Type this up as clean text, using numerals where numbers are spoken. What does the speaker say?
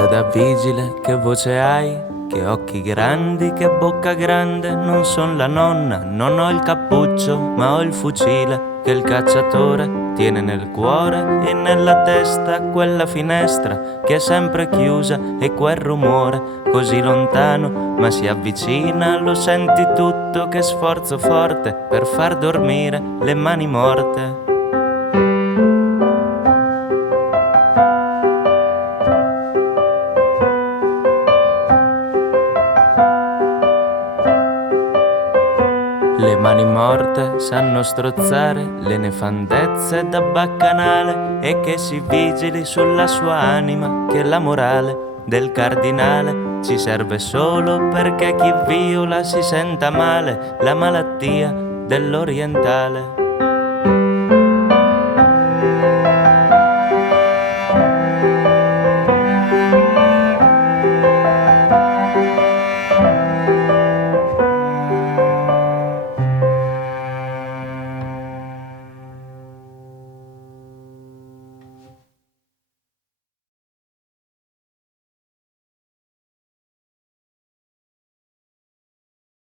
Sei da vigile, che voce hai? Che occhi grandi, che bocca grande. Non son la nonna, non ho il cappuccio, ma ho il fucile che il cacciatore tiene nel cuore e nella testa quella finestra che è sempre chiusa e quel rumore così lontano ma si avvicina. Lo senti tutto, che sforzo forte per far dormire le mani morte. Le mani morte sanno strozzare le nefandezze da baccanale, e che si vigili sulla sua anima, che la morale del cardinale ci serve solo perché chi viola si senta male, la malattia dell'orientale.